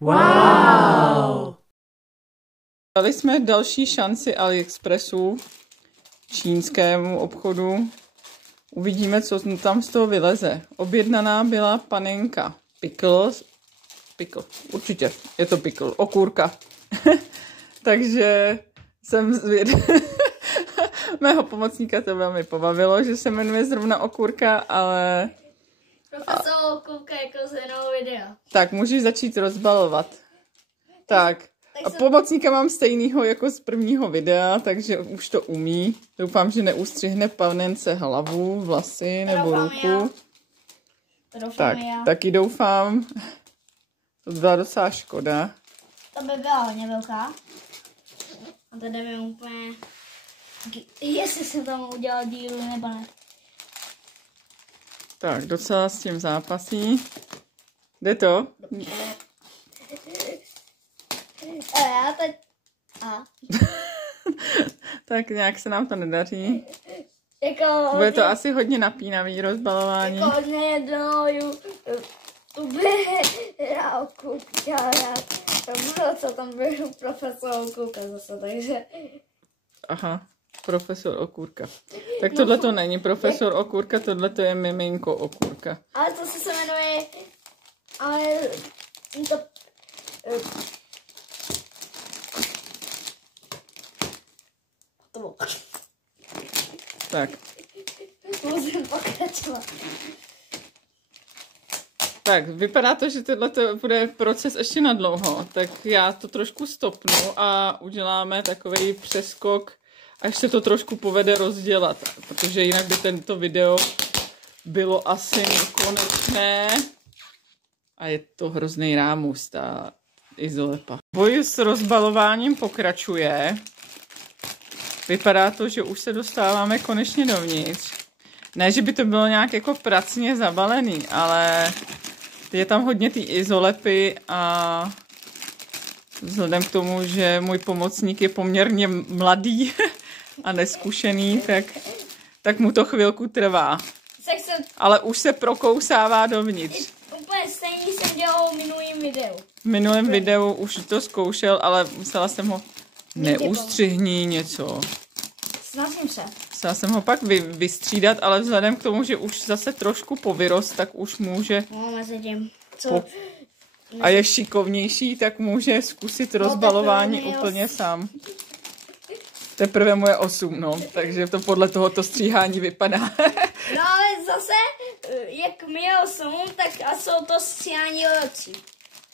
Wow! Dali jsme další šanci AliExpressu, čínskému obchodu. Uvidíme, co tam z toho vyleze. Objednaná byla panenka pickle, určitě je to pickle, okurka. Takže jsem zvědavá. Mého pomocníka to velmi pobavilo, že se jmenuje zrovna okurka, ale... Profesor Okurka jako z jednoho videa. Tak, můžeš začít rozbalovat. Tak. A pomocníka mám stejného jako z prvního videa, takže už to umí. Doufám, že neustřihne panence hlavu, vlasy nebo ruku. Tak, taky doufám. To byla docela škoda. To by byla hodně velká. A tady mi úplně... Jestli jsem tam udělal dílu nebo ne. Tak, docela s tím zápasí. Jde to? A já teď... A. Tak nějak se nám to nedaří. Jako bude to asi hodně napínavý rozbalování. Jako hodně jednou uběhá Okurka. Co tam byl profesor Okurka zase, takže... Aha, profesor Okurka. Tak tohle to není profesor Okurka, tohle to je miminko Okurka. Ale to se jmenuje... Ale to... Tak. Musím pokračovat. Tak, vypadá to, že tohle bude proces ještě na dlouho, tak já to trošku stopnu a uděláme takový přeskok, až se to trošku povede rozdělat, protože jinak by tento video bylo asi nekonečné a je to hrozný rámus, ta izolepa. Boj s rozbalováním pokračuje. Vypadá to, že už se dostáváme konečně dovnitř. Ne, že by to bylo nějak jako pracně zabalený, ale je tam hodně té izolepy a vzhledem k tomu, že můj pomocník je poměrně mladý a neskušený, tak mu to chvilku trvá. Ale už se prokousává dovnitř. Úplně stejný jsem dělal v minulém videu. V minulém videu už to zkoušel, ale musela jsem ho neustřihni něco. Snažím se. Musela jsem ho pak vystřídat, ale vzhledem k tomu, že už zase trošku povyrost, tak už může... No, mezi tím. Co? A je šikovnější, tak může zkusit rozbalování úplně sám. Teprve mu je 8, no, takže to podle tohoto stříhání vypadá. No ale zase, jak mi je 8, tak a jsou to stříhání očí.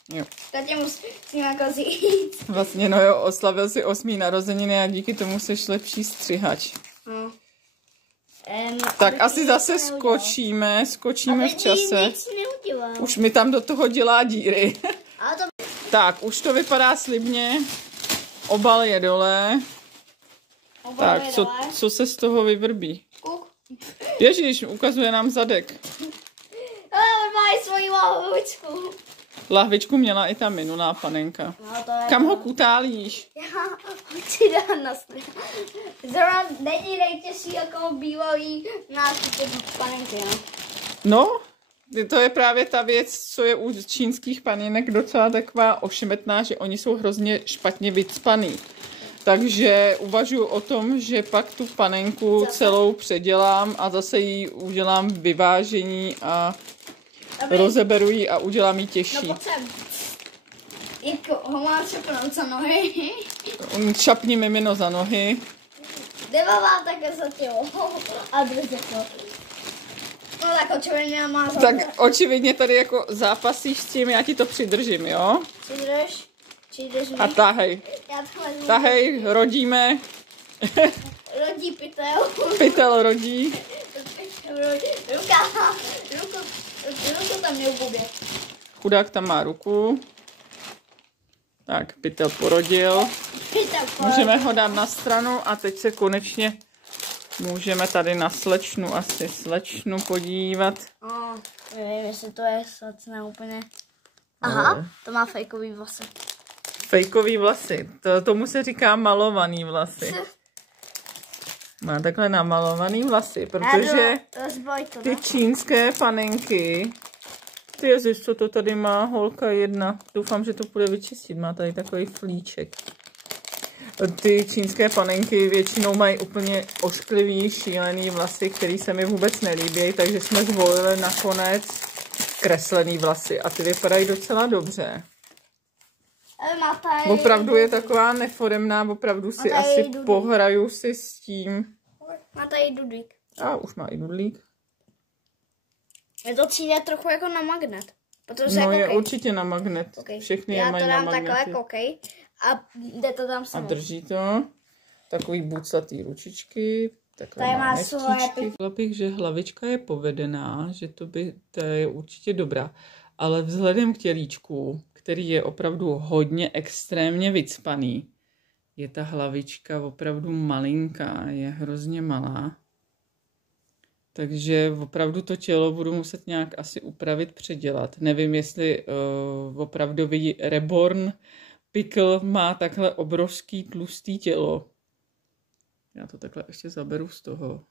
Jo. Tak tě musím jako říct. Vlastně, no jo, oslavil si 8. narozeniny a díky tomu seš lepší střihač. No. Tak asi zase skočíme v čase. Už mi tam do toho dělá díry. Tak, už to vypadá slibně. Obal je dole. Tak, co se z toho vyvrbí? Ježíš, ukazuje nám zadek. Ale mají svoji lahvičku. Lahvičku měla i ta minulá panenka. No, kam ho kutálíš? Já chci dát na stůl. Zrovna není nejtěžší jako bývalý nákupy panenky, no? No, to je právě ta věc, co je u čínských panenek docela taková ošemetná, že oni jsou hrozně špatně vycpaný. Takže uvažuji o tom, že pak tu panenku celou předělám a zase jí udělám vyvážení a rozeberu ji a udělám ji těžší. No jak ho mám šapnout za nohy? Šapni mimino za nohy. Deva vám také za tělo. A držte to. No tak očividně má za Tak očividně tady jako zápasíš s tím, já ti to přidržím, jo? Přijdeš mi. A tahej. Tahej, rodíme. Rodí pytel. Pytel rodí. Ruku tam neububě. Chudák tam má ruku. Tak, pytel porodil. Můžeme ho dát na stranu a teď se konečně můžeme tady na slečnu, asi slečnu podívat. Nevím, jestli to je slečna úplně. Aha, to má fejkový vlasy. Fejkový vlasy, tomu se říká malovaný vlasy. Má takhle namalovaný vlasy, protože ty čínské panenky Ty ježiš, co to tady má holka jedna. Doufám, že to půjde vyčistit. Má tady takový flíček. Ty čínské panenky většinou mají úplně ošklivý, šílený vlasy, který se mi vůbec nelíbí, takže jsme zvolili nakonec kreslený vlasy a ty vypadají docela dobře. Opravdu je taková neforemná, opravdu si asi pohraju si s tím. Má tady dudlík. A už má i dudlík. Je to cítit trochu jako na magnet. No je určitě na magnet. Okay. Všechny je mají na magnet. Já to dám takhle kokej a jde to tam samo. A drží to. Takový bucatý ručičky. Takhle má nechtíčky. Řekla bych, že hlavička je povedená, že to je určitě dobrá. Ale vzhledem k tělíčku, který je opravdu hodně extrémně vycpaný, je ta hlavička opravdu malinká, je hrozně malá. Takže opravdu to tělo budu muset nějak asi upravit, předělat. Nevím, jestli opravdový Reborn Pickle má takhle obrovský tlustý tělo. Já to takhle ještě zaberu z toho.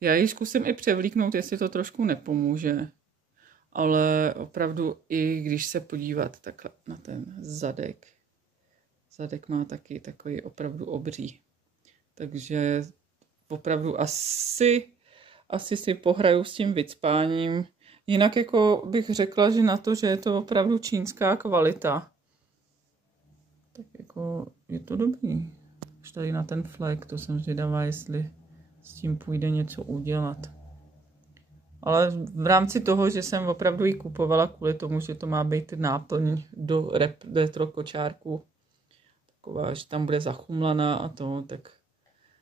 Já ji zkusím i převlíknout, jestli to trošku nepomůže. Ale opravdu i když se podívat takhle na ten zadek. Zadek má taky takový opravdu obří. Takže opravdu asi si pohraju s tím vycpáním. Jinak jako bych řekla, že na to, že je to opravdu čínská kvalita. Tak jako je to dobrý. Až tady na ten flek, to jsem zvědavá, jestli s tím půjde něco udělat. Ale v rámci toho, že jsem opravdu ji kupovala kvůli tomu, že to má být náplň do retro kočárku. Taková, že tam bude zachumlaná a to, tak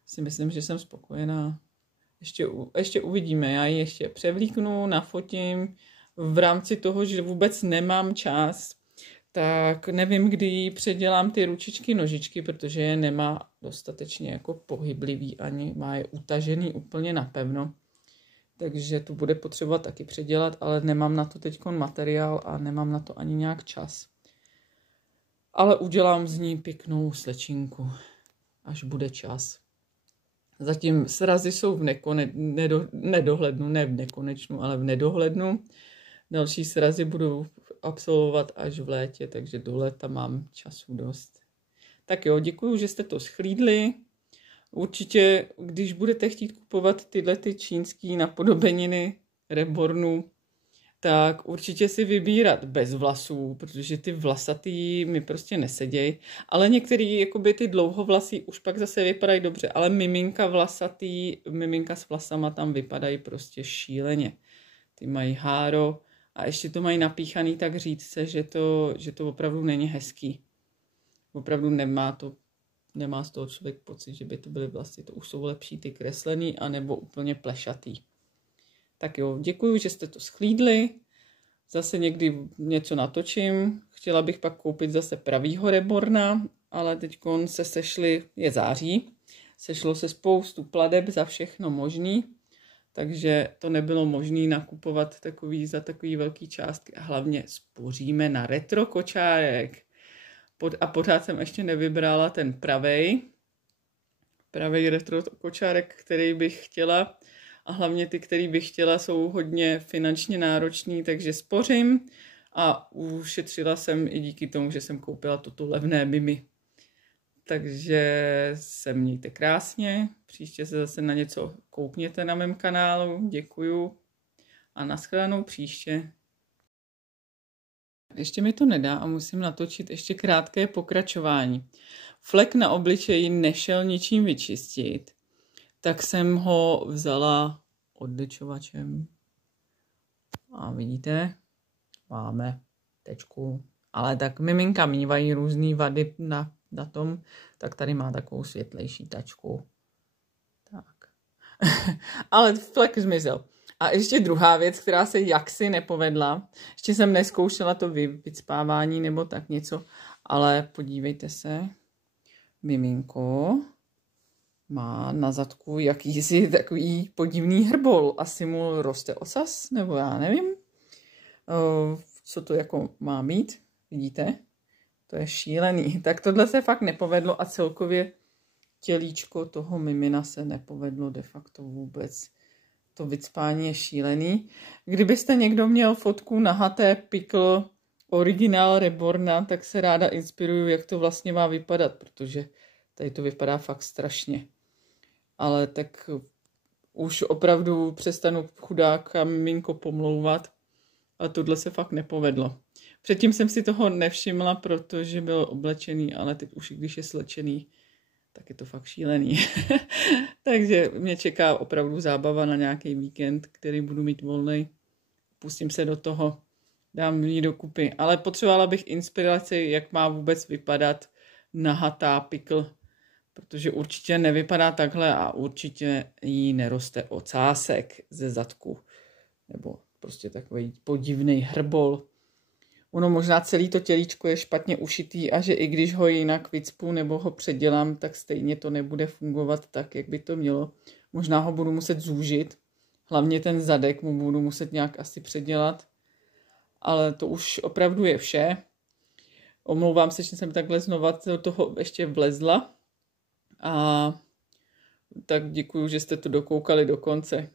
si myslím, že jsem spokojená. Ještě uvidíme, já ji ještě převlíknu, nafotím. V rámci toho, že vůbec nemám čas, tak nevím, kdy předělám ty ručičky, nožičky, protože je nemá dostatečně jako pohyblivý, ani má je utažený úplně napevno. Takže to bude potřeba taky předělat, ale nemám na to teď materiál a nemám na to ani nějak čas. Ale udělám z ní pěknou slečinku, až bude čas. Zatím srazy jsou v nedohlednu, ne v nekonečnu, ale v nedohlednu. Další srazy budu absolvovat až v létě, takže do léta mám času dost. Tak jo, děkuju, že jste to schlídli. Určitě, když budete chtít kupovat tyhle ty čínský napodobeniny Rebornu, tak určitě si vybírat bez vlasů, protože ty vlasatý mi prostě nesedějí. Ale některý, jakoby ty dlouhovlasí už pak zase vypadají dobře, ale miminka s vlasama tam vypadají prostě šíleně. Ty mají háro a ještě to mají napíchaný tak řídce, že to opravdu není hezký. Opravdu nemá z toho člověk pocit, že by to byly vlasy. To už jsou lepší ty kreslený, anebo úplně plešatý. Tak jo, děkuji, že jste to schlídli. Zase někdy něco natočím. Chtěla bych pak koupit zase pravýho Reborna, ale teď se sešly, je září, sešlo se spoustu plateb za všechno možný, takže to nebylo možné nakupovat za takový velký částky a hlavně spoříme na retro kočárek. A pořád jsem ještě nevybrala ten pravej retro kočárek, který bych chtěla. A hlavně ty, který bych chtěla, jsou hodně finančně náročný, takže spořím. A ušetřila jsem i díky tomu, že jsem koupila toto levné Mimi. Takže se mějte krásně. Příště se zase na něco koukněte na mém kanálu. Děkuju. A nashledanou příště. Ještě mi to nedá a musím natočit ještě krátké pokračování. Flek na obličeji nešel ničím vyčistit, tak jsem ho vzala odličovačem. A vidíte, máme tečku. Ale tak miminka mívají různý vady na tom, tak tady má takovou světlejší tačku. Tak. Ale flek zmizel. A ještě druhá věc, která se jaksi nepovedla. Ještě jsem neskoušela to vycpávání nebo tak něco, ale podívejte se. Miminko má na zadku jakýsi takový podivný hrbol. Asi mu roste ocas, nebo já nevím, co to jako má mít. Vidíte? To je šílený. Tak tohle se fakt nepovedlo a celkově tělíčko toho mimina se nepovedlo de facto vůbec. to vycpání je šílený. Kdybyste někdo měl fotku nahaté Pickle Original Reborna, tak se ráda inspiruju, jak to vlastně má vypadat, protože tady to vypadá fakt strašně. Ale tak už opravdu přestanu chudáka miminko pomlouvat a tohle se fakt nepovedlo. Předtím jsem si toho nevšimla, protože byl oblečený, ale teď už když je slečený, tak je to fakt šílený. Takže mě čeká opravdu zábava na nějaký víkend, který budu mít volný. Pustím se do toho, dám ji dokupy. Ale potřebovala bych inspiraci, jak má vůbec vypadat nahatá Pickle, protože určitě nevypadá takhle a určitě jí neroste ocásek ze zadku. Nebo prostě takový podivný hrbol. Ono možná celé to tělíčko je špatně ušitý a že i když ho jinak vycpu nebo ho předělám, tak stejně to nebude fungovat tak, jak by to mělo. Možná ho budu muset zúžit. Hlavně ten zadek mu budu muset nějak asi předělat. Ale to už opravdu je vše. Omlouvám se, že jsem takhle znova do toho ještě vlezla. A tak děkuju, že jste to dokoukali do konce.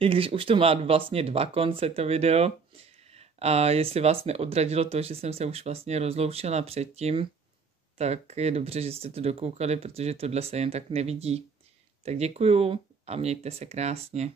I když už to má vlastně 2 konce to video. A jestli vás neodradilo to, že jsem se už vlastně rozloučila předtím, tak je dobře, že jste to dokoukali, protože tohle se jen tak nevidí. Tak děkuju a mějte se krásně.